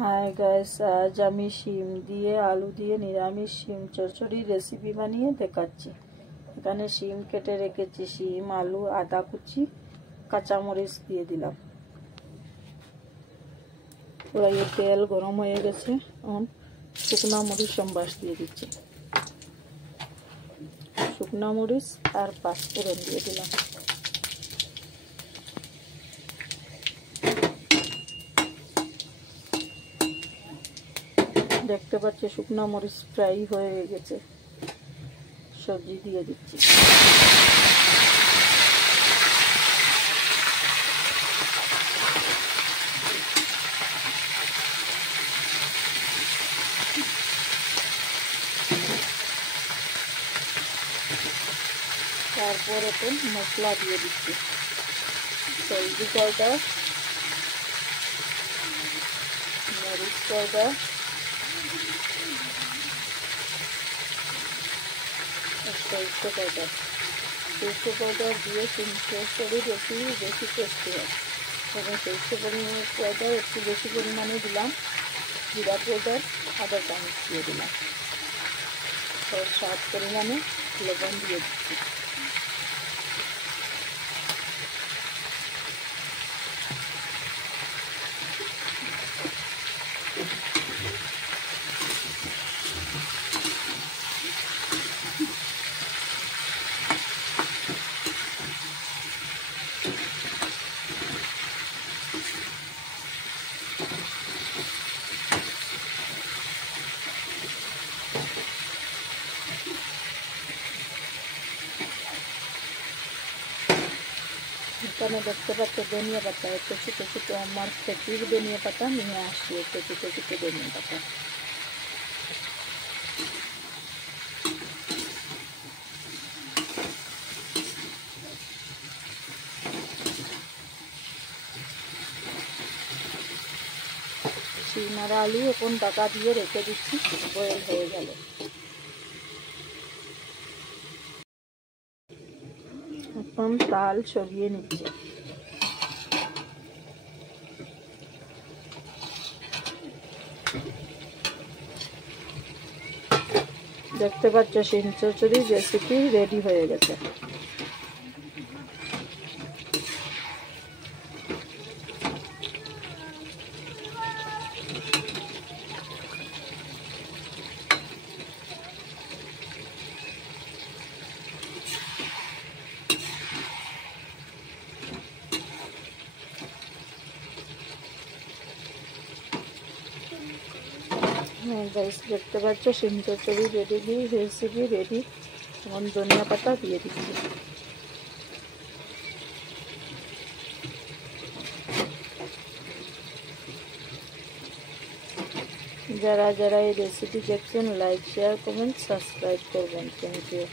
Hi guys, আজ আমি শিম দিয়ে আলু দিয়ে নিরামিষ শিম চচ্চড়ির রেসিপি বানিয়ে দেখাচ্ছি। এখানে শিম কেটে রেখেছি, শিম, আলু, আদা কুচি, কাঁচামরিচ দিয়ে দিলাম। কড়াইয়ে তেল গরম হয়ে গেছে, এখন শুকনো মরিচ সম্বাস দিয়ে দিচ্ছি। শুকনো মরিচ আর পাঁচফোড়ন দিয়ে দিলাম। দেখতে পাচ্ছি শুকনো মরিচ ফ্রাই হয়ে গেছে, সবজি দিয়ে দিচ্ছি। তারপর এখন মশলা দিয়ে দিচ্ছি। হলদি পাউডার, মরিচ পাউডার, সরষে পাউডার। সরষে পাউডার দিয়ে চচ্চড়ি বেশি টেস্টি হয়। এবং সরষে পাউডার একটু বেশি পরিমাণে দিলাম। জিরা পাউডার আধা চামচ দিয়ে দিলাম। স্বাদ পরিমাণে লবণ দিয়ে দিচ্ছি। এখানে দেখতে পাচ্ছ ধনিয়া পাতা, একটু ছোটো ছোটো আমার খেতির ধনিয়া পাতা নিয়ে আসছি, একটু ছোটো ছোটো ধনিয়া পাতা। শিম আর আলু এখন ঢাকা দিয়ে রেখে দিচ্ছি, বয়েল হয়ে গেল। এখন তাল সরিয়ে নিচ্ছে। দেখতে পাচ্ছ শিম চচ্চড়ির রেসিপি রেডি হয়ে গেছে। হ্যাঁ গাইস, দেখতে পাচ্ছ শিম চচ্চড়ি রেডি, রেসিপি রেডি। এখন ধনিয়া পাতা দিয়ে দিচ্ছি। যারা যারা এই রেসিপি দেখছেন, লাইক, শেয়ার, কমেন্ট, সাবস্ক্রাইব করবেন। Thank you.